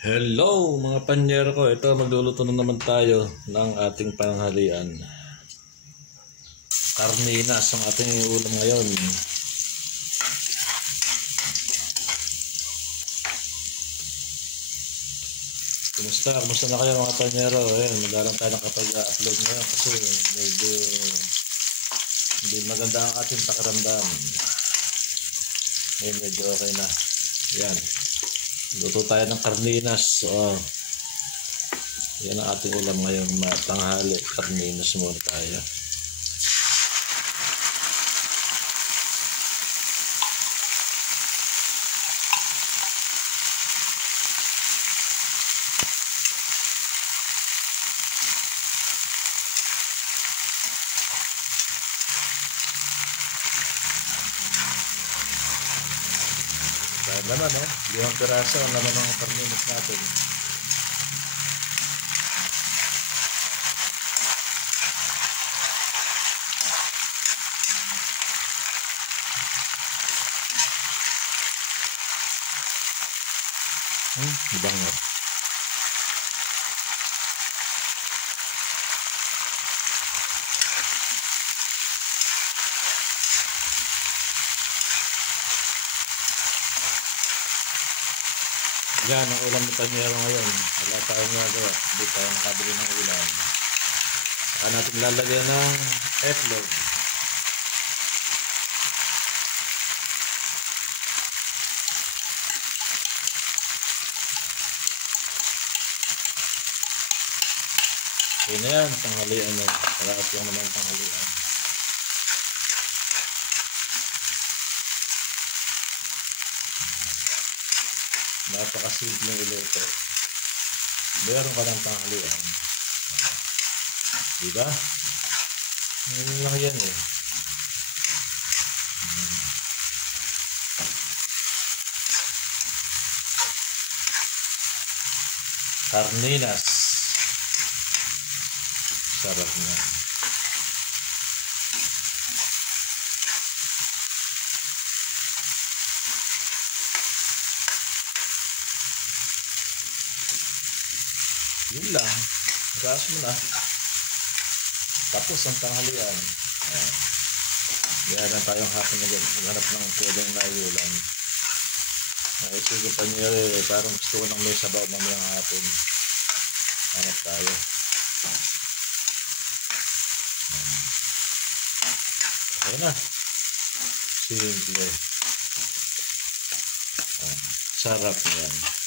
Hello mga panyero ko, ito magluluto na naman tayo ng ating pananghalian. Karninas ang ating ulam ngayon. Kumusta na kayo mga panyero? Ayan, madalang tayo nakapag-upload ngayon kasi medyo hindi maganda ang ating pakiramdam. Ngayon medyo okay na. Yan, luto tayo ng karninas. Yan ang ating ulam ngayon, tanghali. Karninas muna tayo. Dahil naman, 5 piraso ang laman ng karninas natin. Ibang nga. Yan ang ulam ni Panyero ngayon. Wala tayong nagawa. Hindi tayo nakabili ng ulam. Saka natin lalagyan ng etlog. Yun na yan, tanghalian na. Parehas lang naman tanghalian. Napakasimple iluto. Meron ka ng tanghalian. Diba? Yun lang yan Karninas. Sarap na. Yun lang. Gas mo na. Tapos ang tanghalian. Yan lang tayong hapon na dyan. Maghanap ng pwedeng naiulam. Naisip ko pa niya parang gusto ko ng may sabaw mamayang hapon. Hanap tayo. Okay na. Simple. Sarap yan.